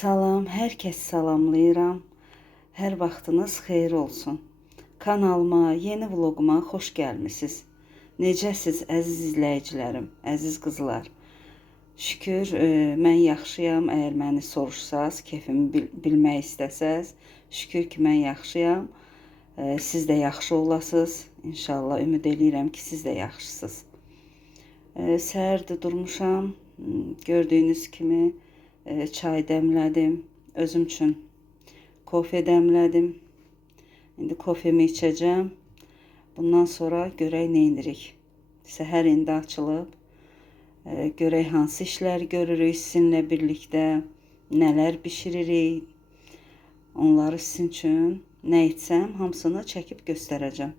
Salam, hər kəs salamlayıram. Hər vaxtınız xeyir olsun. Kanalıma, yeni vloquma xoş gəlmisiniz. Necəsiz əziz izləyicilərim, əziz qızlar? Şükür, mən yaxşıyam. Əgər məni soruşsaz, keyfimi bilmək istəsəz, şükür ki, mən yaxşıyam. Siz də yaxşı olasınız. İnşallah ümid eləyirəm ki, siz də yaxşısınız. Səhərdə durmuşam. Gördüyünüz kimi çay dəmlədim. Özüm üçün kofe dəmlədim. İndi kofemi içəcəm. Bundan sonra görək nə edirik. Səhər indi açılıb. Görək hansı işlər görürük sizinlə birlikdə. Nələr bişiririk. Onları sizin üçün nə etsəm hamısını çəkib göstərəcəm.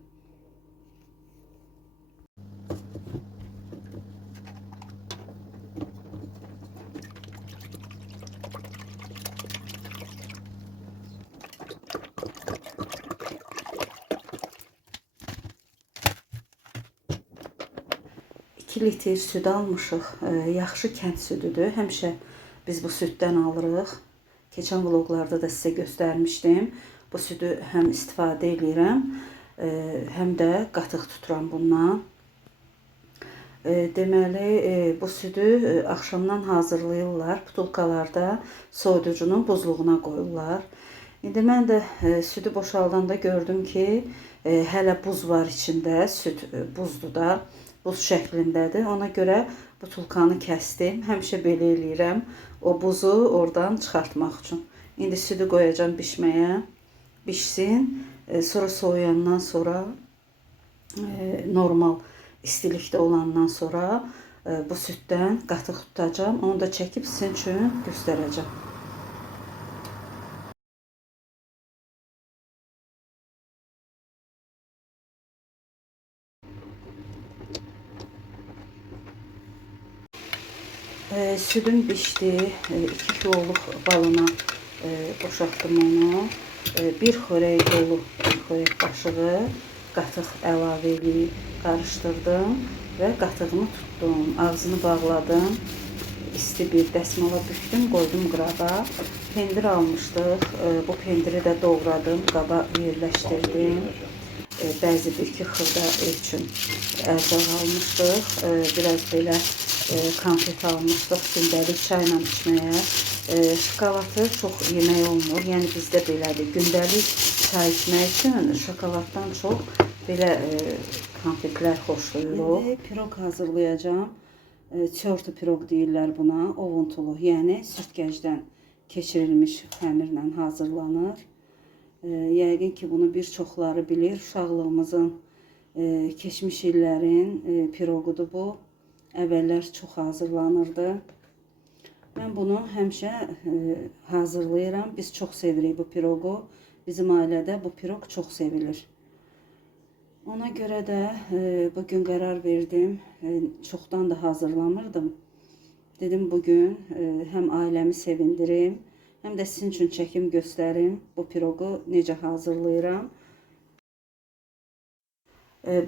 İki litr süd almışıq. Yaxşı kənd südüdür. Həmişə biz bu süddən alırıq. Keçən vloqlarda da sizə göstərmişdim. Bu südü həm istifadə edirəm, həm də qatıq tuturam bundan. Deməli, bu südü axşamdan hazırlayırlar. Butulkalarda soyuducunun buzluğuna qoyurlar. İndi mən də südü boşaldanda gördüm ki, hələ buz var içində. Süd buzdur da. Buz şəklindədir. Ona görə butulkanı kəsdim. Həmişə belə eləyirəm. O buzu oradan çıxartmaq üçün. İndi südü qoyacağım bişməyə. Bişsin. Sonra soğuyandan sonra normal istilikdə olandan sonra bu süddən qatıq tutacağım. Onu da çəkib sizin üçün göstərəcəm. Südüm pişdi. 2 kiloluq balına boşaltdım onu. Bir xörək dolu, bir xörək qaşığı qatıq əlavə edib qarışdırdım və qatığımı tutdum. Ağzını bağladım. İsti bir dəsmala bükdüm, qoydum qırağa. Pendir almışdıq. Bu pendiri də doğradım, qaba yerləşdirdim. Bəzi bir-iki xırda üçün ərzaq almışdıq. Biraz belə konfet almışdıq gündəlik çayla içməyə. Şokolatı çox yemək olmur. Yəni bizdə belədir. Gündəlik çay içmək üçün şokoladdan çox belə konfetlər xoşlayırıq. İndi piroq hazırlayacağım. Çörtü piroq deyirlər buna. Ovuntulu, yəni sürtkəcdən keçirilmiş xəmirlə hazırlanır. Yəqin ki, bunu bir çoxları bilir. Uşaqlığımızın keçmiş illərin piroqudur bu. Əvvəllər çox hazırlanırdı. Mən bunu həmişə hazırlayıram. Biz çox sevirik bu piroqu. Bizim ailədə bu piroq çox sevilir. Ona görə də bugün qərar verdim. Çoxdan da hazırlamırdım. Dedim bugün həm ailəmi sevindirim, həm də sizin üçün çəkim göstərim. Bu piroqu necə hazırlayıram.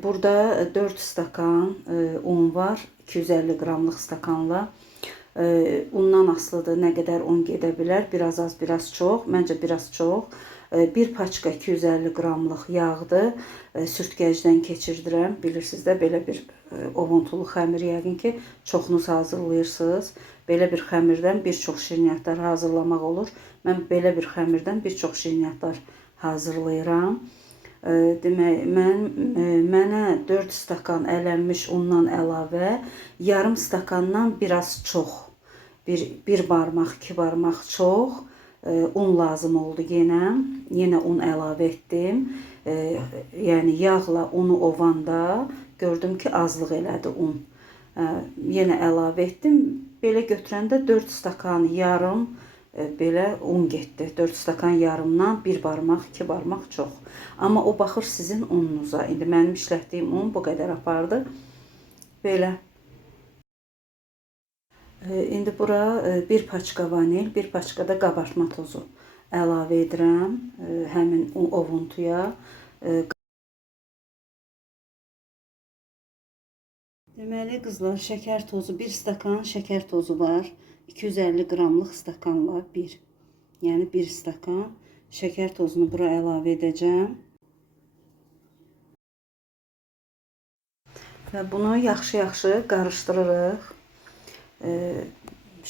Burada 4 stakan un var. 250 qramlıq stakanla. Undan asılıdır nə qədər un gedə bilər. Biraz az, biraz çox. Məncə biraz çox. Bir paçka 250 qramlıq yağdır. Sürtkəcdən keçirdirəm. Bilirsiniz də belə bir ovuntulu xəmir yəqin ki, çoxunuz hazırlayırsınız. Belə bir xəmirdən bir çox şirniyyatlar hazırlamaq olur. Mən belə bir xəmirdən bir çox şirniyyatlar hazırlayıram. Demək, mənə 4 stakan ələnmiş undan əlavə yarım stakandan biraz çox, bir barmaq, 2 barmaq çox un lazım oldu yenə. Yenə un əlavə etdim. Yəni yağla unu ovanda gördüm ki, azlıq elədi un. Yenə əlavə etdim. Belə götürəndə 4 stakan yarım belə un getdi. 4 stakan yarımdan 1 barmaq, 2 barmaq çox. Amma o baxır sizin ununuza. İndi mənim işlətdiyim un bu qədər apardı. Belə. İndi bura bir paçka vanil, bir paçka da qabartma tozu əlavə edirəm həmin ovuntuya. Deməli qızlar, şəkər tozu, 1 stakan şəkər tozu var. 250 qramlıq stakanla 1. Yəni 1 stakan şəkər tozunu bura əlavə edəcəm. Və bunu yaxşı-yaxşı qarışdırırıq.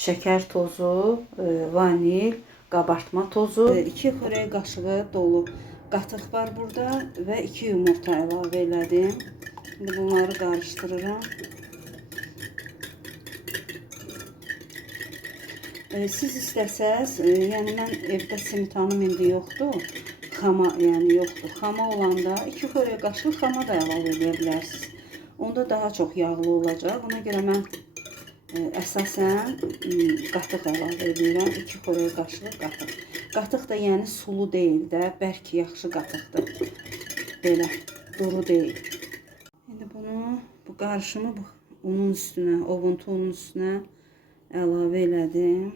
Şəkər tozu, vanil, qabartma tozu, 2 xörək qaşığı dolu qatıq var burada və 2 yumurta əlavə elədim. İndi bunları qarışdırıram. Siz istəsəz, yəni mən evdə smetanım indi yoxdur, xama yəni yoxdur. Xama olanda 2 xörək qaşığı xama da əlavə edə bilərsiniz. Onda daha çox yağlı olacaq. Ona görə mən əsasən qatıq əlavə edirəm. 2 xörək qaşığı qatıq. Qatıq da yəni sulu deyil də, bərk yaxşı qatıqdır. Belə duru deyil. İndi bunu, bu qarışımı unun üstünə, ovuntu unun üstünə əlavə elədim.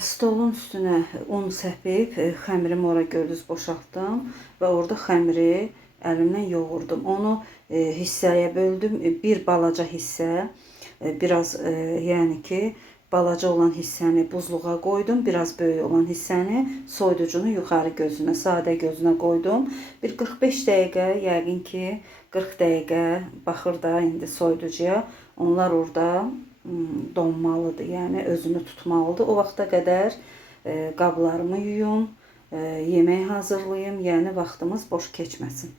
Stolun üstünə un səpib, xəmirimi ora gördünüz boşaltdım və orada xəmiri əlimlə yoğurdum. Onu hissəyə böldüm. Bir balaca hissə, biraz yəni ki, balaca olan hissəni buzluğa qoydum. Biraz böyük olan hissəni soyuducunun yuxarı gözünə, sadə gözünə qoydum. Bir 45 dəqiqə, yəqin ki 40 dəqiqə baxır da indi soyuducuya. Onlar orada donmalıdır, yəni özünü tutmalıdır. O vaxta qədər qablarımı yuyum, yemək hazırlayım, yəni vaxtımız boş keçməsin.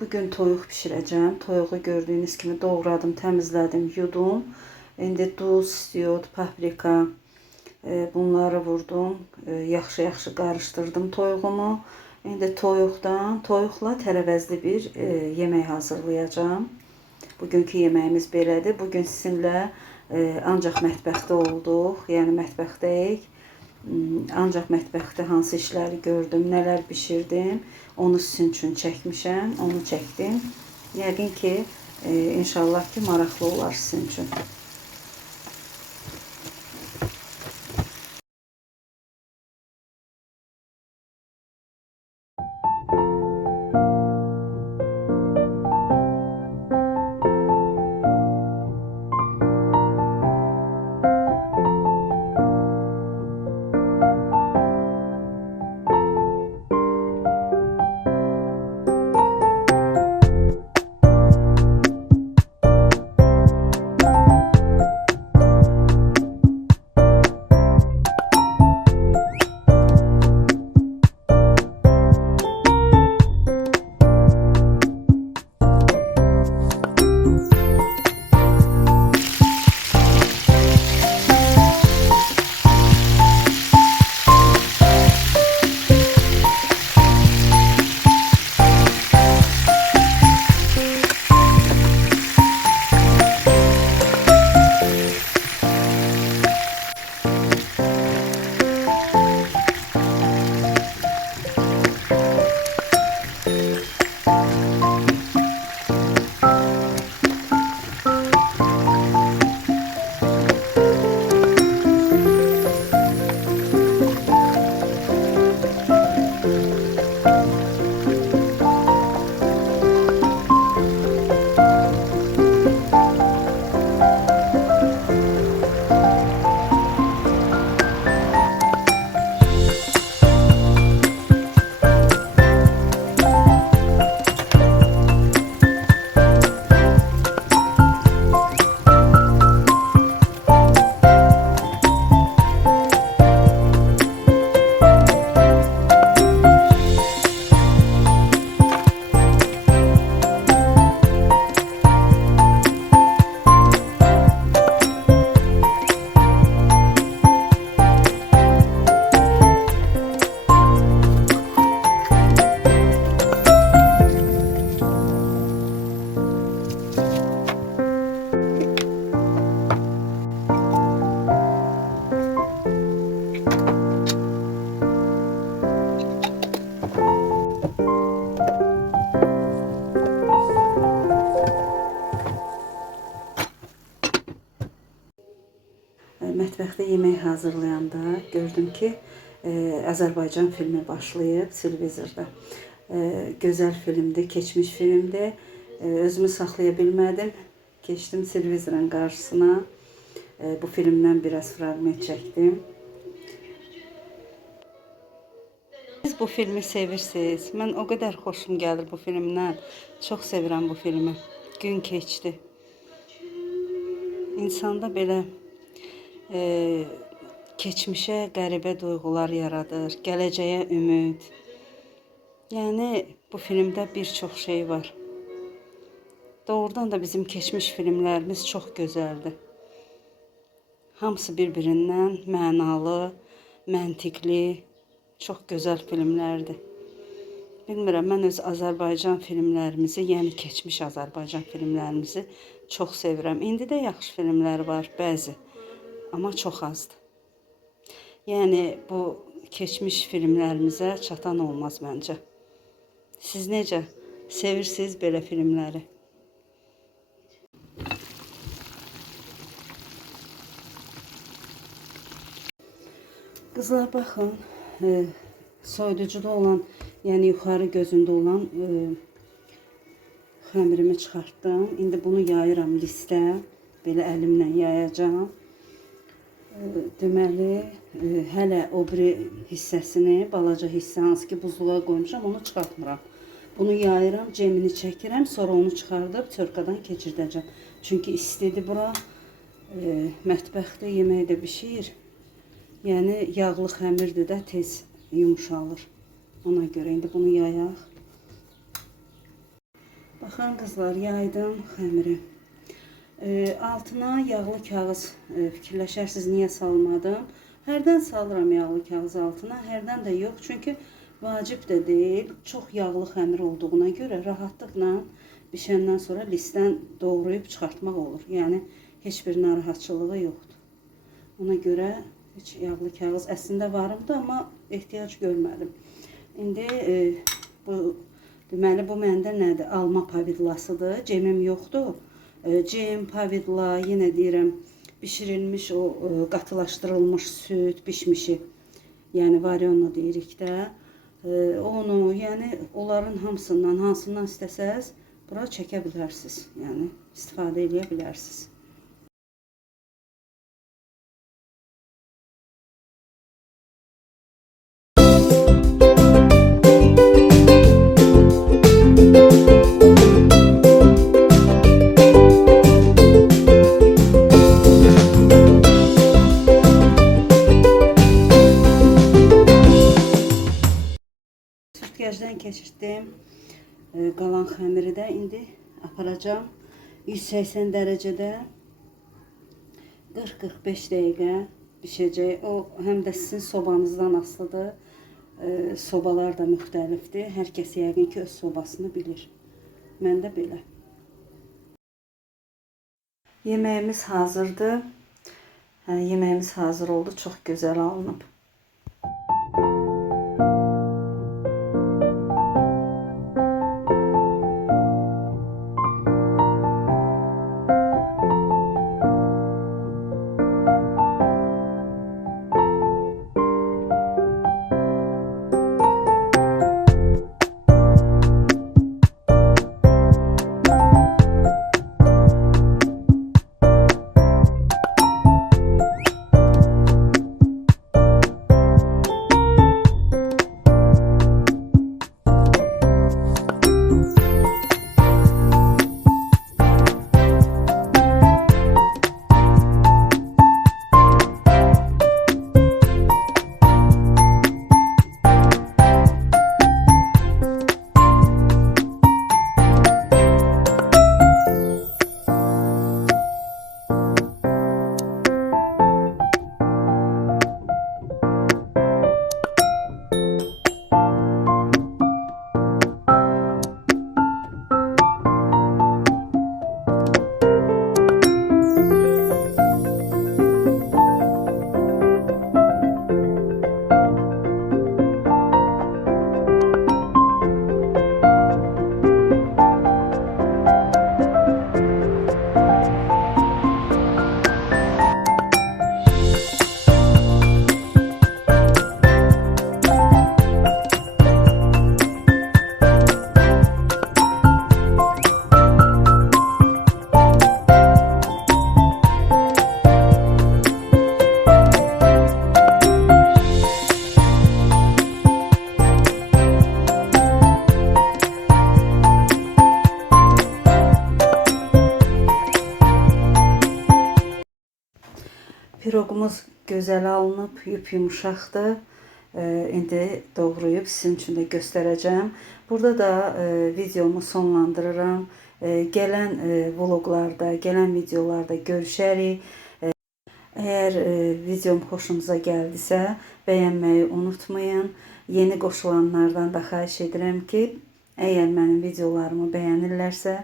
Bugün toyuq bişirəcəm. Toyuğu gördüyünüz kimi doğradım, təmizlədim, yudum. İndi duz, istiot, paprika bunları vurdum. Yaxşı-yaxşı qarışdırdım toyuğumu. İndi toyuqla tərəvəzli bir yemək hazırlayacağım. Bugünkü yeməyimiz belədir. Bugün sizinlə Ancaq mətbəxdə olduq, yəni mətbəxdəyik. Ancaq mətbəxdə hansı işləri gördüm, nələr bişirdim, onu sizin üçün çəkmişəm, onu çəkdim. Yəqin ki, inşallah ki, maraqlı olar sizin üçün. Mətbəxdə yemək hazırlayanda gördüm ki, Azərbaycan filmi başlayıb televizorda. Gözəl filmdir, keçmiş filmdir. Özümü saxlaya bilmədim. Keçdim televizorun qarşısına. Bu filmdən biraz fragment çəkdim. Siz bu filmi sevirsiniz. Mən o qədər xoşum gəlir bu filmdən. Çox sevirəm bu filmi. Gün keçdi. İnsanda belə keçmişə qəribə duyğular yaradır, gələcəyə ümid. Yəni bu filmdə bir çox şey var. Doğrudan da bizim keçmiş filmlərimiz çox gözəldir. Hamısı bir-birindən mənalı, məntiqli, çox gözəl filmlərdir. Bilmirəm, mən öz Azərbaycan filmlərimizi, yəni keçmiş Azərbaycan filmlərimizi çox sevirəm. İndi də yaxşı filmlər var, bəzi. Amma çox azdır. Yəni bu keçmiş filmlərimizə çatan olmaz məncə. Siz necə sevirsiniz belə filmləri? Qızlar baxın, soyuducuda olan, yəni yuxarı gözündə olan xəmirimi çıxartdım. İndi bunu yayıram listə, belə əlimlə yayacağım. Deməli, hələ o biri hissəsini, balaca hissə hansı ki buzluğa qoymuşam, onu çıxartmıram. Bunu yayıram, cemini çəkirəm, sonra onu çıxardıb çörkadan keçirdəcəm. Çünki istidir bura, mətbəxdə yemək də bişir. Yəni yağlı xəmirdir də tez yumuşalır. Ona görə indi bunu yayaq. Baxın qızlar, yaydım xəmiri. Altına yağlı kağız, fikirləşərsiniz niyə salmadım. Hərdən salıram yağlı kağız altına, hərdən də yox. Çünki vacib də deyil. Çox yağlı xəmir olduğuna görə rahatlıqla bişəndən sonra listdən doğrayıb çıxartmaq olur. Yəni heç bir narahatçılığı yoxdur. Ona görə heç yağlı kağız əslində varımdı, amma ehtiyac görmədim. İndi deməli bu məndə nədir? Alma pavidlasıdır. Cemim yoxdur. Cem, pavidla, yenə deyirəm, bişirilmiş o qatılaşdırılmış süt, bişmişi. Yəni varyonla deyirik də. Onu, yəni onların hamısından, hansından istəsəz bura çəkə bilərsiniz. Yəni istifadə edə bilərsiniz. Süzgəcdən keçirtdim. Qalan xəmiri də indi aparacağım. 180 dərəcədə 40-45 dəqiqə bişəcək. O həm də sizin sobanızdan asılıdır. Sobalar da müxtəlifdir. Hər kəs yəqin ki öz sobasını bilir. Mən də belə. Yeməyimiz hazırdır. Yeməyimiz hazır oldu. Çox gözəl alınıb. Piroqumuz gözəl alınıb, yumuşaqdır. İndi doğrayıb sizin üçün də göstərəcəm. Burada da videomu sonlandırıram. Gələn vloqlarda, gələn videolarda görüşərik. Əgər videom xoşunuza gəldisə, bəyənməyi unutmayın. Yeni qoşulanlardan da xahiş edirəm ki, əgər mənim videolarımı bəyənirlərsə,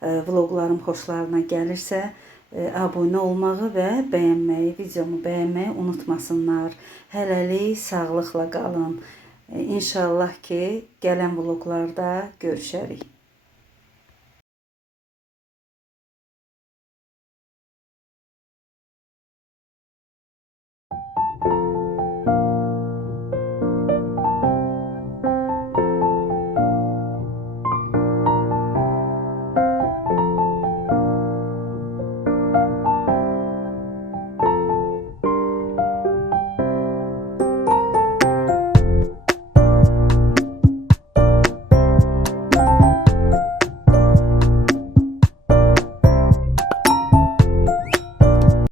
vloqlarım xoşlarına gəlirsə, abunə olmağı və bəyənməyi, videomu bəyənməyi unutmasınlar. Hələlik sağlıqla qalın. İnşallah ki, gələn vloqlarda görüşərik.